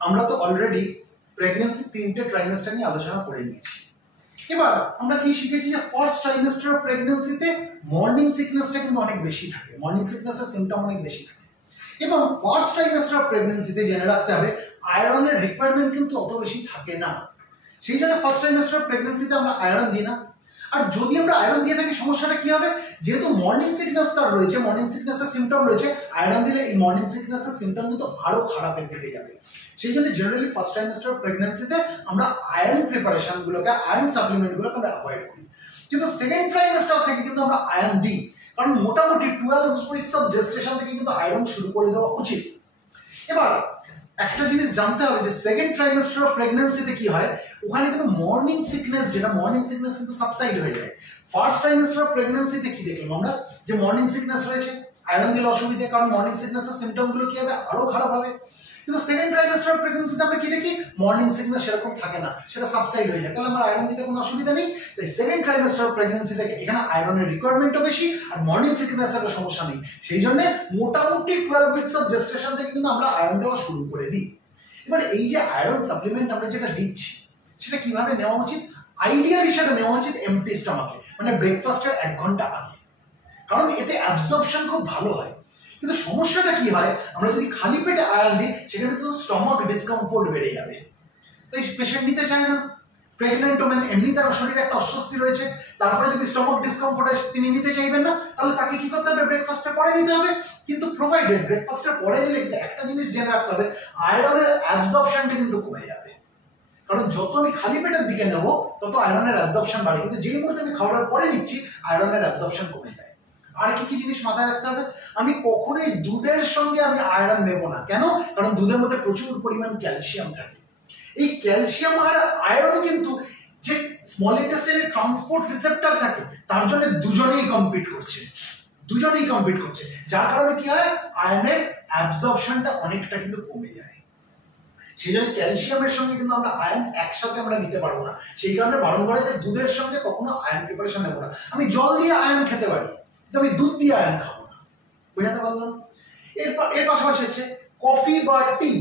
আমরা তো already pregnancy 3টে ট্রাইমেস্টার নিয়ে আলোচনা করে নিয়েছি। এবার আমরা কি শিখেছি যে ফার্স্ট ট্রাইমেস্টার অফ প্রেগন্যান্সিতে মর্নিং সিকনেসটা কিন্তু অনেক বেশি থাকে, মর্নিং সিকনেসের সিমটম অনেক বেশি থাকে। এবং ফার্স্ট ট্রাইমেস্টার অফ প্রেগন্যান্সিতে জেনে রাখতে হবে আয়রনের রিকোয়ারমেন্ট কিন্তু অত বেশি থাকে না। সেই জন্য ফার্স্ট ট্রাইমেস্টার অফ প্রেগন্যান্সিতে আমরা আয়রন দিই না। আর যদি আমরা আয়রন দিয়ে থাকি সমস্যাটা কি হবে, যেহেতু মর্নিং সিকনেস তার রয়েছে, মর্নিং সিকনেসের সিমটম রয়েছে, আয়রন দিলে এই মর্নিং সিকনেসের সিমটম কিন্তু আরো খারাপের দিকে যাবে। সেই জন্য জেনারেলি ফার্স্ট ট্রাইমেস্টার অফ প্রেগন্যান্সিতে আমরা আয়রন প্রিপারেশন গুলোকে, আয়রন সাপ্লিমেন্ট গুলোকে আমরা অ্যাভয়েড করি। কিন্তু সেকেন্ড ট্রাইমেস্টার থেকে কিন্তু আমরা আয়রন দিই, কারণ মোটামুটি 12 উইকস অফ জেস্টেশন থেকে কিন্তু আয়রন শুরু করে দেওয়া উচিত। এবার একটা জিনিস জানতে হবে যে সেকেন্ড ট্রাইমেস্টার অফ প্রেগন্যান্সিতে কি হয়, ওখানে কিন্তু মর্নিং সিকনেস, যেটা মর্নিং সিকনেস কিন্তু সাবসাইড হয়ে যায়। ফার্স্ট ট্রাইমেস্টার অফ প্রেগন্যান্সিতে কি দেখলাম আমরা, যে মর্নিং সিকনেস রয়েছে, আয়রন দিলে অসুবিধা, কারণ মর্নিং সিকনেসের সিমটম গুলো কি হবে, আরো খারাপ হবে। কিন্তু সেকেন্ড ট্রাইমেস্টার অফ প্রেগন্যান্সিতে আমরা কি দেখি, মর্নিং সিকনেস সেরকম থাকে না, সেটা সাবসাইড হয়ে যায়, তাহলে আমরা আয়রন দিতে কোনো অসুবিধা নেই। তাই সেকেন্ড ট্রাইমেস্টার অফ প্রেগন্যান্সি থেকে এখানে আয়রনের রিকোয়ারমেন্টও বেশি আর মর্নিং সিকনেস একটা সমস্যা নেই। সেই জন্য মোটামুটি 12 উইকস অফ জেস্টেশন থেকে কিন্তু আমরা আয়রন দেওয়া শুরু করে দিই। এবার এই যে আয়রন সাপ্লিমেন্ট আমরা যেটা দিচ্ছি সেটা কিভাবে নেওয়া উচিত, আইডিয়ালি সেটা নেওয়া উচিত এমটি স্টমাকে, মানে ব্রেকফাস্টের 1 ঘন্টা আগে, কারণ এতে অ্যাবজর্পশন খুব ভালো হয়। কিন্তু সমস্যাটা কি হয়, আমরা যদি খালি পেটে আয়রন দিই সেখানে কিন্তু স্টমাক ডিসকমফোর্ট বেড়ে যাবে, তাই পেশেন্ট নিতে চায় না। প্রেগন্যান্ট ওমেন এমনি তার শরীরে একটা অস্বস্তি রয়েছে, তারপরে যদি স্টমাক ডিসকমফোর্ট হয় তিনি নিতে চাইবেন না, তাহলে তাকে কি করতে হবে, ব্রেকফাস্টের পরে নিতে হবে। কিন্তু প্রোভাইডেড ব্রেকফাস্টের পরে নিলে কিন্তু একটা জিনিস জেনে রাখতে হবে, আয়রনের অ্যাবজর্পশনটা কিন্তু কমে যাবে, কারণ যত আমি খালি পেটের দিকে নেব তত আয়রনের অ্যাবজর্পশন বাড়ে, কিন্তু যেই মুহূর্তে আমি খাওয়ার পরে নিচ্ছি আয়রনের অ্যাবজর্পশন কমে যায়। আর কি কি জিনিস মাথায় রাখতে হবে, আমি কখনোই দুধের সঙ্গে আমি আয়রন নেব না। কেন? কারণ দুধের মধ্যে প্রচুর পরিমাণ ক্যালসিয়াম থাকে। এই ক্যালসিয়াম আর আয়রন কিন্তু যে স্মল ইন্টেস্টাইনে ট্রান্সপোর্ট রিসেপ্টর থাকে তার জন্য দুজনেই কম্পিট করছে, যার কারণে কি হয়, আয়রনের অ্যাবজর্পশনটা অনেকটা কিন্তু কমে যায়। সেই জন্য ক্যালসিয়ামের সঙ্গে কিন্তু আমরা আয়রন একসাথে আমরা নিতে পারবো না। সেই কারণে বারণ করে যে দুধের সঙ্গে কখনো আয়রন প্রিপারেশন নেবো না। আমি জল দিয়ে আয়রন খেতে পারি, কিন্তু আমি দুধ দিয়ে আয়রন খাবো না। বুঝাতে পারলাম? এর পাশাপাশি হচ্ছে কফি বা টি,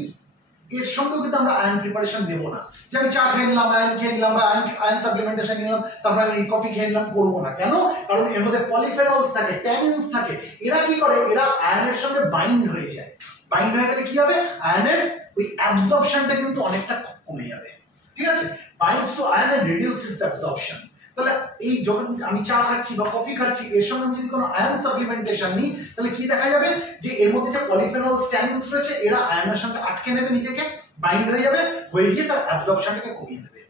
এর সঙ্গেও কিন্তু আমরা আয়রন প্রিপারেশন দেবো না। যে আমি চা খেয়ে নিলাম, আয়রন খেয়ে নিলাম বা আয়রন সাপ্লিমেন্টেশন নিলাম, তারপরে আমি কফি খেয়ে নিলাম, করবো না। কেন? কারণ এর মধ্যে পলিফেনলস থাকে, ট্যানিনস থাকে, এরা কি করে, এরা আয়রনের সঙ্গে বাইন্ড হয়ে যায়। বাইন্ড হয়ে গেলে কি হবে, আয়রনের ওই অ্যাবজর্পশনটা কিন্তু অনেকটা কমে যাবে। ঠিক আছে, binds to iron and reduce its absorption. তাহলে এই যখন আমি চা খাচ্ছি বা কফি খাচ্ছি, এর সঙ্গে আমি যদি কোনো আয়রন সাপ্লিমেন্টেশন নিই, তাহলে কি দেখা যাবে, যে এর মধ্যে যে পলিফেনলস, ট্যানিনস রয়েছে, এরা আয়রনের সঙ্গে আটকে নেবে, নিজেকে বাইন্ড হয়ে যাবে, হয়ে গিয়ে তার অ্যাবজর্পশনটাকে কমিয়ে দেবে।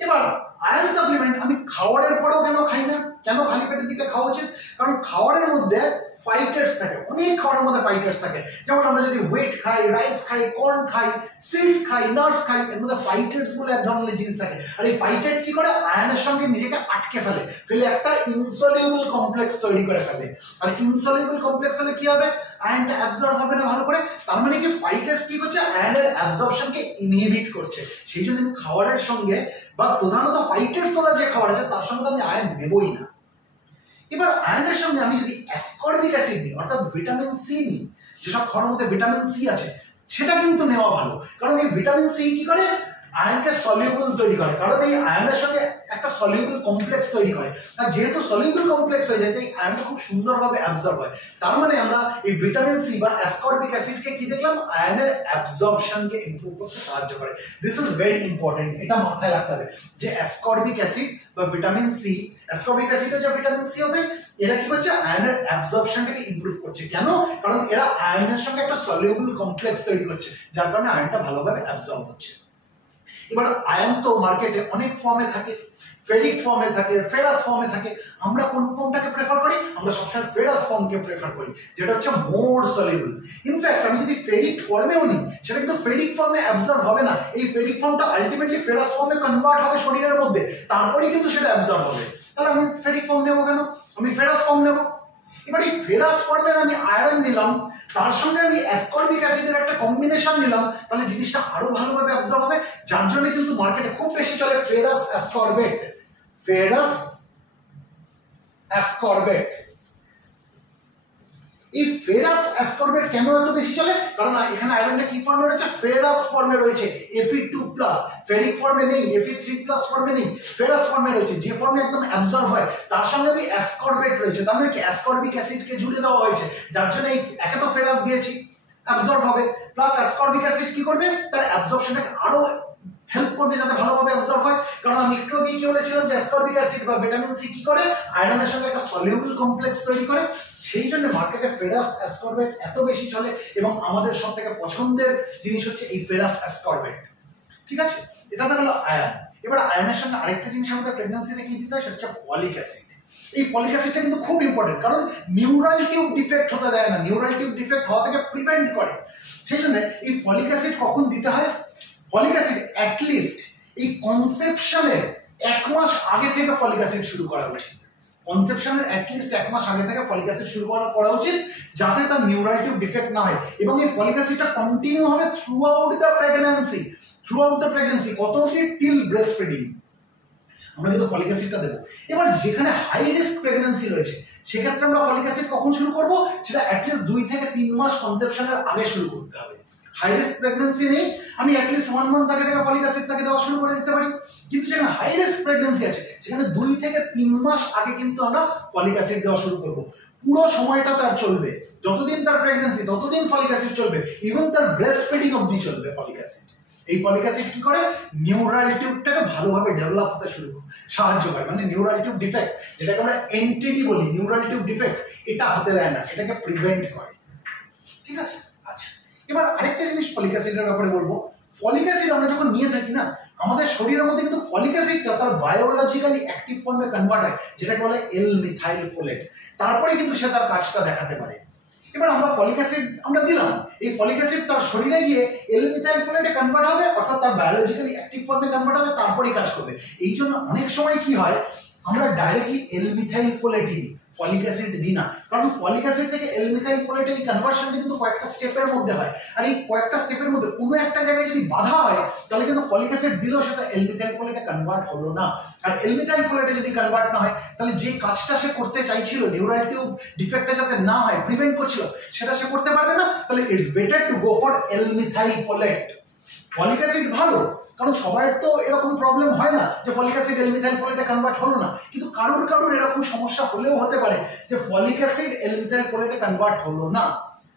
এবার আয়রন সাপ্লিমেন্ট আমি খাওয়ারের পরেও কেন খাই না, কেন খালি পেটের দিকে খাওয়া উচিত? কারণ খাওয়ারের মধ্যে ফাইটার্স থাকে, অনেক খাবারের মধ্যে ফাইটার্স থাকে। যেমন আমরা যদি ওয়েট খাই, রাইস খাই, কর্ন খাই, সিডস খাই, নাটস খাই, এর মধ্যে ফাইটার্স বলে এক ধরনের জিনিস থাকে। আর এই ফাইটার কি করে, আয়রনের সঙ্গে নিজেকে আটকে ফেলে একটা ইনসলিউবল কমপ্লেক্স তৈরি করে ফেলে। আর ইনসলিউবল কমপ্লেক্স হলে কি হবে, আয়রনটা অ্যাবজর্ব হবে না ভালো করে। তার মানে কি, ফাইটার্স কি করছে, আয়রনের অ্যাবজর্পশনকে ইনহিবিট করছে। সেই জন্য আমি খাবারের সঙ্গে বা প্রধানত ফাইটার্স তোলা যে খাবার আছে তার সঙ্গে তো আমি আয়রন নেবই না। এবার আয়রনের সঙ্গে আমি যদি অ্যাসকর্বিক অ্যাসিড নিই, অর্থাৎ ভিটামিন সি নিই, যেসব খাবারের মধ্যে ভিটামিন সি আছে সেটা কিন্তু নেওয়া ভালো। কারণ এই ভিটামিন সি কি করে, আয়রনকে সলিউবল তৈরি করে, কারণ এই আয়রনের সঙ্গে একটা সলিউবল কমপ্লেক্স তৈরি করে। আর যেহেতু সলিউবল কমপ্লেক্স হয়ে যায়, তাই আয়রনটা খুব সুন্দরভাবে অ্যাবজর্ব হয়। তার মানে আমরা এই ভিটামিন সি বা অ্যাসকর্বিক অ্যাসিডকে কি দেখলাম, আয়রনের অ্যাবজর্পশনকে ইমপ্রুভ করতে সাহায্য করে। দিস ইজ ভেরি ইম্পর্টেন্ট, এটা মাথায় রাখতে হবে যে অ্যাসকর্বিক অ্যাসিড বা ভিটামিন সি, অ্যাসকর্বিক অ্যাসিডে যে ভিটামিন সি হতে, এরা কি করছে, আয়রনের অ্যাবজর্পশনটাকে ইমপ্রুভ করছে। কেন? কারণ এরা আয়রনের সঙ্গে একটা সলিউবল কমপ্লেক্স তৈরি করছে, যার কারণে আয়রনটা ভালোভাবে অ্যাবজর্ব হচ্ছে। এবার আয়রন তো মার্কেটে অনেক ফর্মে থাকে, ফেরিক ফর্মে থাকে, ফেরাস ফর্মে থাকে। আমরা কোন ফর্মটাকে প্রেফার করি? আমরা সবসময় ফেরাস ফর্মকে প্রেফার করি, যেটা হচ্ছে মোর সলিউবল। ইনফ্যাক্ট আমি যদি ফেরিক ফর্মেও নিই, সেটা কিন্তু ফেরিক ফর্মে অ্যাবজর্ব হবে না। এই ফেরিক ফর্মটা আলটিমেটলি ফেরাস ফর্মে কনভার্ট হবে শরীরের মধ্যে, তারপরেই কিন্তু সেটা অ্যাবজর্ব হবে। তাহলে আমি ফেরিক ফর্ম নেবো কেন? আমি ফেরাস ফর্ম নেবো। এবার এই ফেরাস ফর্মের আমি আয়রন নিলাম, তার সঙ্গে আমি অ্যাসকর্বিক অ্যাসিডের একটা কম্বিনেশন নিলাম, তাহলে জিনিসটা আরো ভালোভাবে অ্যাবজর্ব হবে। যার জন্য কিন্তু মার্কেটে খুব বেশি চলে ফেরাস অ্যাসকর্বেট, ফেরাস অ্যাসকর্বেট। এই ফেরাস অ্যাসকর্বেট কেন এত বেশি চলে? কারণ এখানে আয়রনটা কি ফর্মে রয়েছে? ফেরাস ফর্মে রয়েছে, Fe2+, ফেরিক ফর্মে নেই, Fe3+ ফর্মে নেই, ফেরাস ফর্মে রয়েছে, যে ফর্মে একদম অ্যাবজর্ব হয়। তার সঙ্গে ওই অ্যাসকর্বেট রয়েছে, তার মানে কি অ্যাসকর্বিক অ্যাসিডকে জুড়ে দেওয়া হয়েছে, যার জন্য এই একে তো ফেরাস দিয়েছি, অ্যাবজর্ব হবে, প্লাস অ্যাসকর্বিক অ্যাসিড কি করবে? তার অ্যাবজর্পশনটাকে আরো হেল্প করবে যাতে ভালোভাবে অ্যাবজর্ব হয়। কারণ আমি একটু আগে কি বলেছিলাম যে অ্যাসকর্বিক অ্যাসিড বা ভিটামিন সি কি করে? আয়রনের সঙ্গে একটা সলিউবল কমপ্লেক্স তৈরি করে। সেই জন্য মার্কেটে ফেরাস অ্যাসকর্বেট এত বেশি চলে এবং আমাদের সব থেকে পছন্দের জিনিস হচ্ছে এই ফেরাস অ্যাসকর্বেট। ঠিক আছে, এটা তো হলো আয়ন। এবার আয়নের সঙ্গে আরেকটা জিনিস আমাদের প্রেগন্যান্সিতে কি দিতে হয়, সেটা হচ্ছে ফলিক অ্যাসিড। এই ফলিক অ্যাসিডটা কিন্তু খুব ইম্পর্টেন্ট, কারণ নিউরাল টিউব ডিফেক্ট হতে দেয় না, নিউরাল টিউব ডিফেক্ট হওয়া থেকে প্রিভেন্ট করে। সেই জন্য এই ফলিক অ্যাসিড কখন দিতে হয়? ফলিক অ্যাসিড অ্যাটলিস্ট এই কনসেপশনের 1 মাস আগে থেকে ফলিক অ্যাসিড শুরু করা উচিত। কনসেপশনের অ্যাটলিস্ট 1 মাস আগে থেকে ফলিক অ্যাসিড শুরু করা উচিত, যাতে তার নিউরাল টিউব ডিফেক্ট না হয়। এবং এই ফলিক অ্যাসিডটা কন্টিনিউ হবে থ্রু আউট দ্য প্রেগন্যান্সি, কত অবধি? টিল ব্রেস্ট ফিডিং আমরা কিন্তু ফলিক অ্যাসিডটা দেবো। এবার যেখানে হাই রিস্ক প্রেগন্যান্সি রয়েছে সেক্ষেত্রে আমরা ফলিক অ্যাসিড কখন শুরু করব? সেটা অ্যাটলিস্ট 2 থেকে 3 মাস কনসেপশনের আগে শুরু করতে হবে। হাই রিস্ক প্রেগন্যান্সি নেই, আমি অ্যাটলিস্ট 1 মান্থ আগে থেকে ফলিক অ্যাসিড তাকে দেওয়া শুরু করে দিতে পারি। কিন্তু যেখানে হাই রিস্ক প্রেগন্যান্সি আছে সেখানে 2 থেকে 3 মাস আগে কিন্তু আমরা ফলিক অ্যাসিড দেওয়া শুরু করব। পুরো সময়টা তার চলবে, যতদিন তার প্রেগন্যান্সি ততদিন ফলিক অ্যাসিড চলবে, ইভেন তার ব্রেস্ট ফিডিং অবধি চলবে ফলিক অ্যাসিড। এই ফলিক অ্যাসিড কি করে? নিউরাল টিউবটাকে ভালোভাবে ডেভেলপ হতে সাহায্য করে, মানে নিউরাল টিউব ডিফেক্ট, যেটাকে আমরা এনটিডি বলি, নিউরাল টিউব ডিফেক্ট, এটা হতে দেয় না, এটাকে প্রিভেন্ট করে। ঠিক আছে, আচ্ছা এবার আরেকটা জিনিস ফলিক অ্যাসিডের ব্যাপারে বলবো। ফলিক অ্যাসিড আমরা যখন নিয়ে থাকি না, আমাদের শরীরের মধ্যে কিন্তু ফলিক অ্যাসিডটা তার বায়োলজিক্যালি অ্যাক্টিভ ফর্মে কনভার্ট হয়, যেটাকে বলে L-মিথাইল ফোলেট। তারপরে কিন্তু সে তার কাজটা দেখাতে পারে। এবার আমরা ফলিক অ্যাসিড আমরা দিলাম, এই ফলিক অ্যাসিড তার শরীরে গিয়ে L-মিথাইল ফোলেটে কনভার্ট হবে, অর্থাৎ তার বায়োলজিক্যালি অ্যাক্টিভ ফর্মে কনভার্ট হবে, তারপরেই কাজ করবে। এই জন্য অনেক সময় কি হয়, আমরা ডাইরেক্টলি L-মিথাইল ফোলেটই দিই, ফলিক অ্যাসিড দিই না। কারণ ফলিক অ্যাসিড থেকে L-মিথাইল ফোলেটে এই কনভার্সনটা কিন্তু কয়েকটা স্টেপের মধ্যে হয়, আর এই কয়েকটা স্টেপের মধ্যে কোনো একটা জায়গায় যদি বাধা হয় তাহলে কিন্তু ফলিক অ্যাসিড দিলেও সেটা L-মিথাইল ফোলেটে কনভার্ট হলো না। আর L-মিথাইল ফোলেটে যদি কনভার্ট না হয় তাহলে যে কাজটা সে করতে চাইছিল, নিউরাল টিউব ডিফেক্টটা যাতে না হয়, প্রিভেন্ট করছিল, সেটা সে করতে পারবে না। তাহলে it's better to go for L methyl folate. Folic acid ভালো, কারণ সবার তো এরকম প্রবলেম হয় না যে ফলিক অ্যাসিড L-মিথাইল ফোলেটে কনভার্ট হলো না, কিন্তু কারোর এরকম সমস্যা হলেও হতে পারে যে ফলিক অ্যাসিড L-মিথাইল ফোলেটে কনভার্ট হলো না।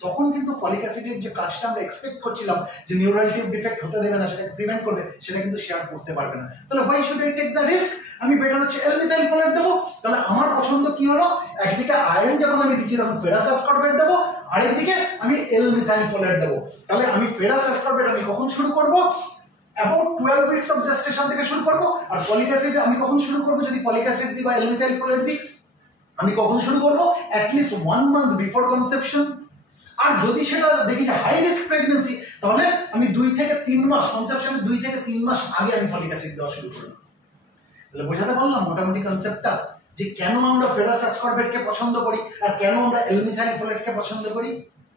তখন কিন্তু ফলিক অ্যাসিডের যে কাজটা আমরা এক্সপেক্ট করছিলাম যে নিউরাল টিউব ডিফেক্ট হতে দেবে না, সেটাকে প্রিভেন্ট করবে, সেটা কিন্তু শেয়ার করতে পারবে না। তাহলে why should I take the risk? আমি বেটার হচ্ছে L-মিথাইল ফোলেট দেবো। তাহলে আমার পছন্দ কি হলো? একদিকে আয়রন যখন আমি দিচ্ছি তখন ফেরাস অ্যাসকর্বেট দেবো, আরেকদিকে আমি L-মিথাইল ফোলেট দেবো। তাহলে আমি ফেরাস অ্যাসকর্বেট আমি কখন শুরু করবো? অ্যাবাউট 12 উইকস অফ জেস্টেশন থেকে শুরু করবো। আর ফলিক অ্যাসিড আমি কখন শুরু করবো? যদি ফলিক অ্যাসিড দিই বা L-মিথাইল ফোলেট দিই, আমি কখন শুরু করবো? At least 1 month before conception. আর যদি সেটা দেখি যে হাই রিস্ক প্রেগন্যান্সি, তাহলে আমি 2 থেকে 3 মাস, কনসেপশনের 2 থেকে 3 মাস আগে আমি ফলিক অ্যাসিড দেওয়া শুরু করব। তাহলে বোঝাতে পারলাম মোটামুটি কনসেপ্টটা, যে কেন আমরা ফেরাস অ্যাসকর্বেটকে পছন্দ করি আর কেন আমরা L-মিথাইল ফোলেটকে পছন্দ করি।